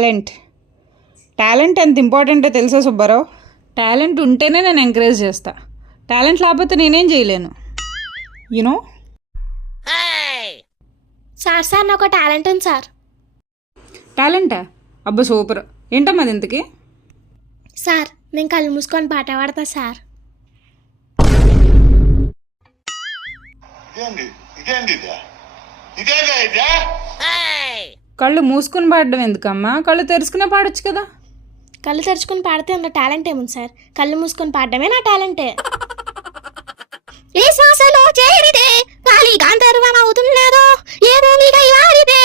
Talent. Talent ఎంత ఇంపార్టెంటో తెలుసా సుబ్బారావు? టాలెంట్ ఉంటేనే నేను ఎంకరేజ్ చేస్తా. టాలెంట్ లేకపోతే నేనేం చేయలేను. యూనో. సార్ నాకు ఒక టాలెంట్ ఉంది సార్. టాలెంటా? అబ్బా సూపర్. ఏంటమ్మా అది ఇంతకీ? సార్ నేను కళ్ళు మూసుకొని పాట పాడతా సార్. కళ్ళు మూసుకొని పాడడం ఎందుకమ్మా? కళ్ళు తెరుచుకునే పాడొచ్చు కదా. కళ్ళు తెరుచుకొని పాడితే అందులో టాలెంట్ ఏముంది సార్? కళ్ళు మూసుకొని పాడడమే నా టాలెంటే. ఏ శ్వాసలో చేరితే గాలి గాంధర్వం అవుతున్నదో, ఏ భూమికై వారితే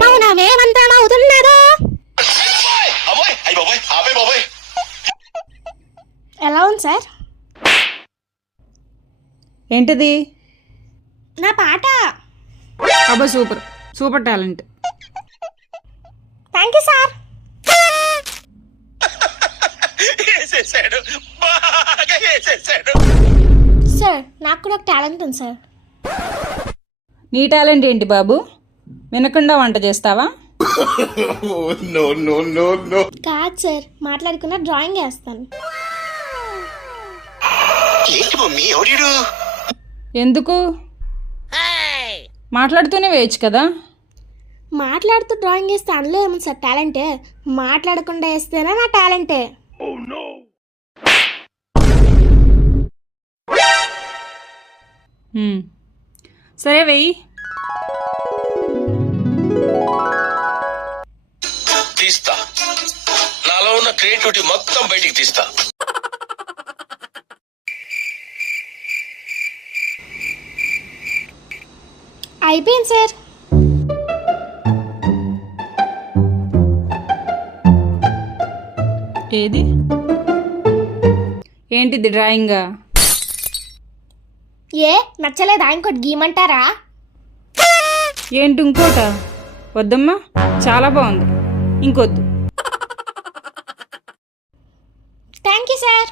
మౌనమే మంత్రం అవుతున్నదో. ఎలా ఉంది సార్? ఏంటిది? నా పాట. అబ్బా super, super talent. Thank you sir. Sir నాకు కూడా ఒక టాలెంట్ ఉంది సార్. నీ టాలెంట్ ఏంటి బాబు? వినకుండా వంట చేస్తావా? కాదు సార్, మాట్లాడుకున్న డ్రాయింగ్ వేస్తాను. ఎందుకు? మాట్లాడుతూనే వేయచ్చు కదా. మాట్లాడుతూ డ్రాయింగ్ వేస్తే అందులో ఏముంది సార్ టాలెంటే? మాట్లాడకుండా వేస్తేనే నా టాలెంటే. సరే వెయ్యి. తీస్తా, నాలో ఉన్న క్రియేటివిటీ మొత్తం బయటికి తీస్తా. అయిపోయింది సార్. ఏది? ఏంటిది? డ్రాయింగా? ఏ నచ్చలేదా? ఇంకోటి గీయమంటారా? ఏంటి ఇంకోట? వద్దమ్మా, చాలా బాగుంది, ఇంకొద్దు. Thank you sir.